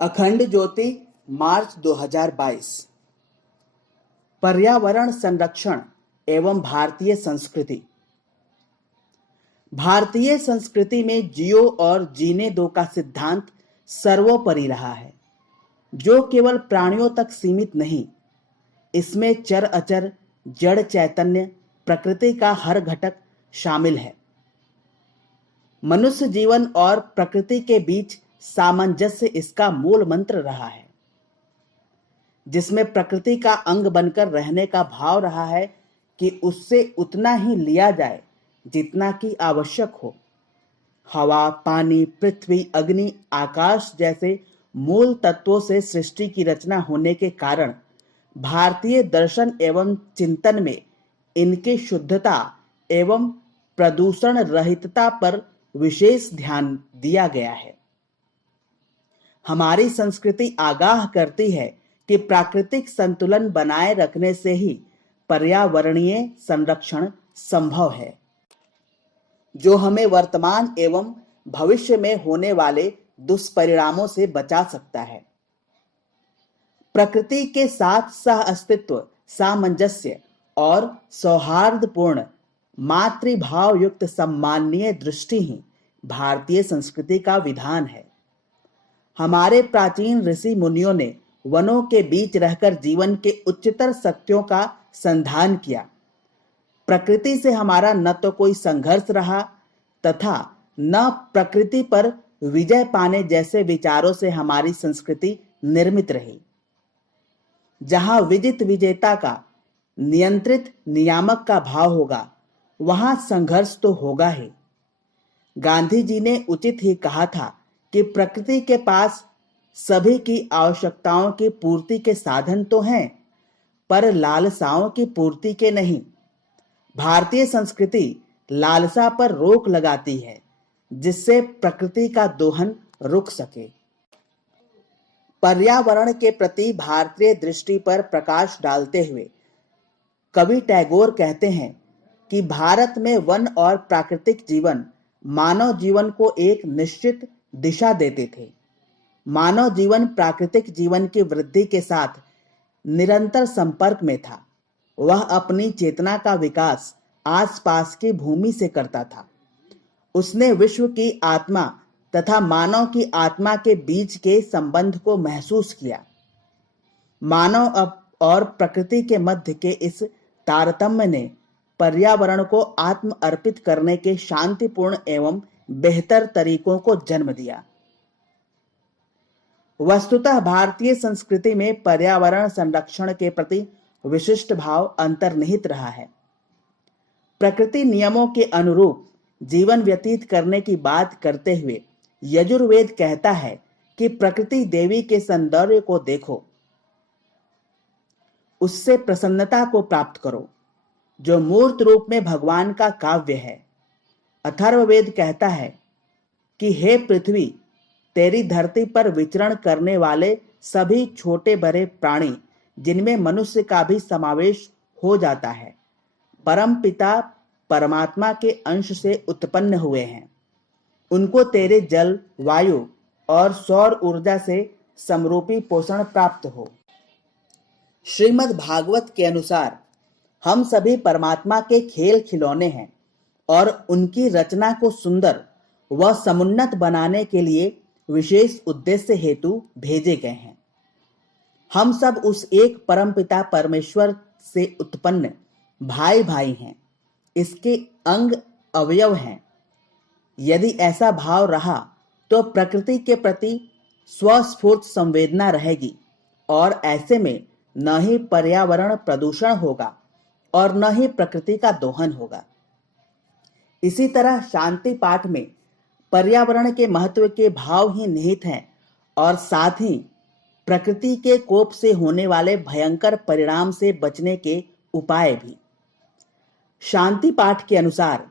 अखंड ज्योति मार्च 2022। पर्यावरण संरक्षण एवं भारतीय संस्कृति। भारतीय संस्कृति में जियो और जीने दो का सिद्धांत सर्वोपरि रहा है, जो केवल प्राणियों तक सीमित नहीं। इसमें चर अचर, जड़ चैतन्य, प्रकृति का हर घटक शामिल है। मनुष्य जीवन और प्रकृति के बीच सामंजस्य इसका मूल मंत्र रहा है, जिसमें प्रकृति का अंग बनकर रहने का भाव रहा है कि उससे उतना ही लिया जाए जितना कि आवश्यक हो। हवा, पानी, पृथ्वी, अग्नि, आकाश जैसे मूल तत्वों से सृष्टि की रचना होने के कारण भारतीय दर्शन एवं चिंतन में इनकी शुद्धता एवं प्रदूषण रहितता पर विशेष ध्यान दिया गया है। हमारी संस्कृति आगाह करती है कि प्राकृतिक संतुलन बनाए रखने से ही पर्यावरणीय संरक्षण संभव है, जो हमें वर्तमान एवं भविष्य में होने वाले दुष्परिणामों से बचा सकता है। प्रकृति के साथ सह अस्तित्व, सामंजस्य और सौहार्दपूर्ण मातृभाव युक्त सम्माननीय दृष्टि ही भारतीय संस्कृति का विधान है। हमारे प्राचीन ऋषि मुनियों ने वनों के बीच रहकर जीवन के उच्चतर सत्यों का संधान किया। प्रकृति से हमारा न तो कोई संघर्ष रहा तथा न प्रकृति पर विजय पाने जैसे विचारों से हमारी संस्कृति निर्मित रही। जहां विजित विजेता का, नियंत्रित नियामक का भाव होगा, वहां संघर्ष तो होगा ही। गांधी जी ने उचित ही कहा था कि प्रकृति के पास सभी की आवश्यकताओं की पूर्ति के साधन तो हैं, पर लालसाओं की पूर्ति के नहीं। भारतीय संस्कृति लालसा पर रोक लगाती है, जिससे प्रकृति का दोहन रुक सके। पर्यावरण के प्रति भारतीय दृष्टि पर प्रकाश डालते हुए कवि टैगोर कहते हैं कि भारत में वन और प्राकृतिक जीवन मानव जीवन को एक निश्चित दिशा देते थे। मानव जीवन प्राकृतिक जीवन की वृद्धि के साथ निरंतर संपर्क में था। वह अपनी चेतना का विकास आसपास की भूमि से करता था। उसने विश्व की आत्मा तथा मानव की आत्मा के बीच के संबंध को महसूस किया। मानव और प्रकृति के मध्य के इस तारतम्य ने पर्यावरण को आत्म अर्पित करने के शांतिपूर्ण एवं बेहतर तरीकों को जन्म दिया। वस्तुतः भारतीय संस्कृति में पर्यावरण संरक्षण के प्रति विशिष्ट भाव अंतर्निहित रहा है। प्रकृति नियमों के अनुरूप जीवन व्यतीत करने की बात करते हुए यजुर्वेद कहता है कि प्रकृति देवी के सौंदर्य को देखो, उससे प्रसन्नता को प्राप्त करो, जो मूर्त रूप में भगवान का काव्य है। अथर्ववेद कहता है कि हे पृथ्वी, तेरी धरती पर विचरण करने वाले सभी छोटे बड़े प्राणी, जिनमें मनुष्य का भी समावेश हो जाता है, परम पिता परमात्मा के अंश से उत्पन्न हुए हैं। उनको तेरे जल, वायु और सौर ऊर्जा से समरूपी पोषण प्राप्त हो। श्रीमद् भागवत के अनुसार हम सभी परमात्मा के खेल खिलौने हैं और उनकी रचना को सुंदर व समुन्नत बनाने के लिए विशेष उद्देश्य हेतु भेजे गए हैं। हम सब उस एक परमपिता परमेश्वर से उत्पन्न भाई भाई हैं, इसके अंग अवयव हैं। यदि ऐसा भाव रहा तो प्रकृति के प्रति स्वस्फूर्त संवेदना रहेगी और ऐसे में न ही पर्यावरण प्रदूषण होगा और न ही प्रकृति का दोहन होगा। इसी तरह शांति पाठ में पर्यावरण के महत्व के भाव ही निहित हैं और साथ ही प्रकृति के कोप से होने वाले भयंकर परिणाम से बचने के उपाय भी। शांति पाठ के अनुसार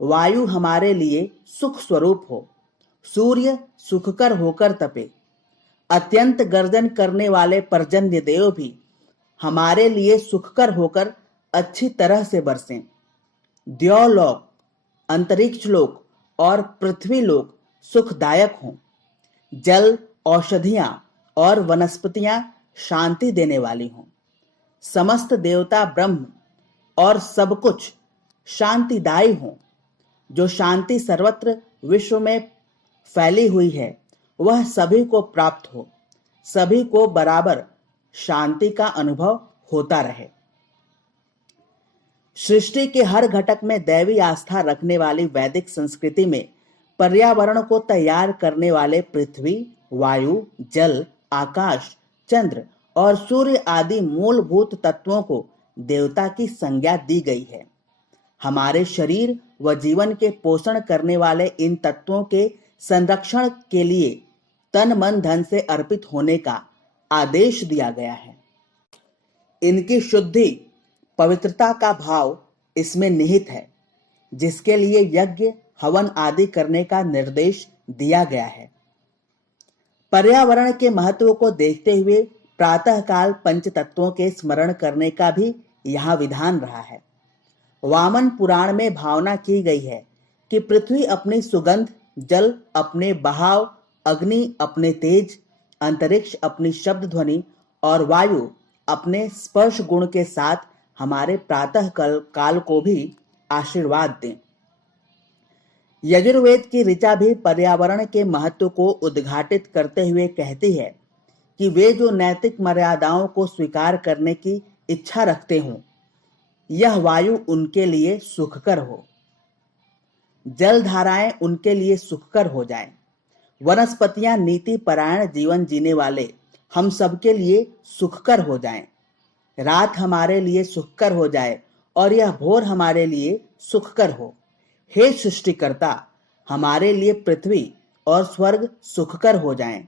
वायु हमारे लिए सुख स्वरूप हो, सूर्य सुखकर होकर तपे, अत्यंत गर्जन करने वाले पर्जन्य देव भी हमारे लिए सुखकर होकर अच्छी तरह से बरसें, द्यौलोक, अंतरिक्ष लोक और पृथ्वी लोक सुखदायक हों, जल, औषधियां और वनस्पतियां शांति देने वाली हों। समस्त देवता ब्रह्म और सब कुछ शांतिदायी हों। जो शांति सर्वत्र विश्व में फैली हुई है वह सभी को प्राप्त हो, सभी को बराबर शांति का अनुभव होता रहे। सृष्टि के हर घटक में दैवी आस्था रखने वाली वैदिक संस्कृति में पर्यावरण को तैयार करने वाले पृथ्वी, वायु, जल, आकाश, चंद्र और सूर्य आदि मूलभूत तत्वों को देवता की संज्ञा दी गई है। हमारे शरीर व जीवन के पोषण करने वाले इन तत्वों के संरक्षण के लिए तन मन धन से अर्पित होने का आदेश दिया गया है। इनकी शुद्धि, पवित्रता का भाव इसमें निहित है, जिसके लिए यज्ञ, हवन आदि करने का निर्देश दिया गया है। पर्यावरण के महत्व को देखते हुए प्रातःकाल पंच तत्वों के स्मरण करने का भी यहाँ विधान रहा है। वामन पुराण में भावना की गई है कि पृथ्वी अपनी सुगंध, जल अपने बहाव, अग्नि अपने तेज, अंतरिक्ष अपनी शब्द ध्वनि और वायु अपने स्पर्श गुण के साथ हमारे प्रातः काल को भी आशीर्वाद दें। यजुर्वेद की ऋचा भी पर्यावरण के महत्व को उद्घाटित करते हुए कहती है कि वे जो नैतिक मर्यादाओं को स्वीकार करने की इच्छा रखते हों, यह वायु उनके लिए सुखकर हो, जल धाराएं उनके लिए सुखकर हो जाएं, वनस्पतियां नीति परायण जीवन जीने वाले हम सबके लिए सुखकर हो जाएं, रात हमारे लिए सुखकर हो जाए और यह भोर हमारे लिए सुखकर हो। हे सृष्टिकर्ता, हमारे लिए पृथ्वी और स्वर्ग सुखकर हो जाएं,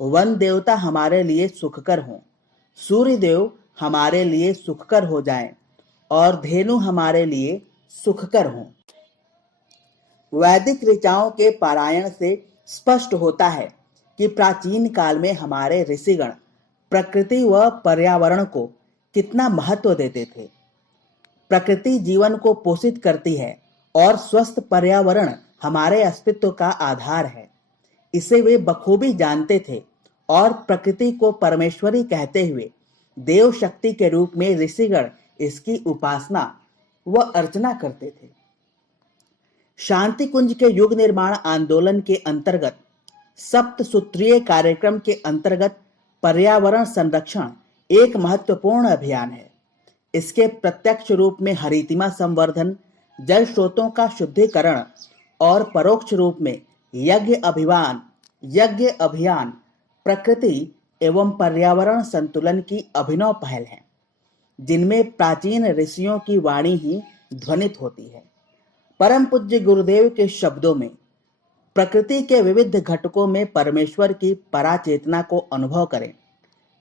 वन देवता हमारे लिए सुखकर हों, सूर्य देव हमारे लिए सुखकर हो जाएं और धेनु हमारे लिए सुखकर हों। वैदिक ऋचाओं के पारायण से स्पष्ट होता है कि प्राचीन काल में हमारे ऋषिगण प्रकृति व पर्यावरण को कितना महत्व देते थे। प्रकृति जीवन को पोषित करती है और स्वस्थ पर्यावरण हमारे अस्तित्व का आधार है। इसे वे बखूबी जानते थे और प्रकृति को परमेश्वरी कहते हुए देव शक्ति के रूप में ऋषिगण इसकी उपासना व अर्चना करते थे। शांति कुंज के युग निर्माण आंदोलन के अंतर्गत सप्त सूत्रीय कार्यक्रम के अंतर्गत पर्यावरण संरक्षण एक महत्वपूर्ण अभियान है। इसके प्रत्यक्ष रूप में हरितिमा संवर्धन, जल स्रोतों का शुद्धिकरण और परोक्ष रूप में यज्ञ अभियान प्रकृति एवं पर्यावरण संतुलन की अभिनव पहल है, जिनमें प्राचीन ऋषियों की वाणी ही ध्वनित होती है। परम पूज्य गुरुदेव के शब्दों में प्रकृति के विविध घटकों में परमेश्वर की पराचेतना को अनुभव करें,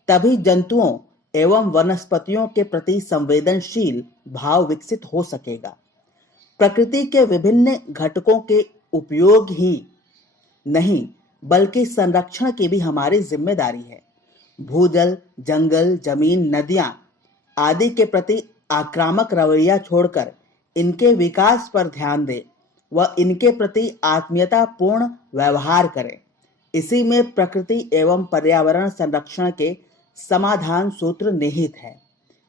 तभी जंतुओं एवं वनस्पतियों के प्रति संवेदनशील भाव विकसित हो सकेगा। प्रकृति के विभिन्न घटकों के उपयोग ही नहीं बल्कि संरक्षण की भी हमारी जिम्मेदारी है। भूजल, जंगल, जमीन, नदियां आदि के प्रति आक्रामक रवैया छोड़कर इनके विकास पर ध्यान दें व इनके प्रति आत्मीयता पूर्ण व्यवहार करें। इसी में प्रकृति एवं पर्यावरण संरक्षण के समाधान सूत्र निहित है,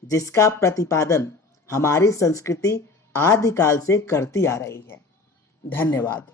जिसका प्रतिपादन हमारी संस्कृति आदिकाल से करती आ रही है। धन्यवाद।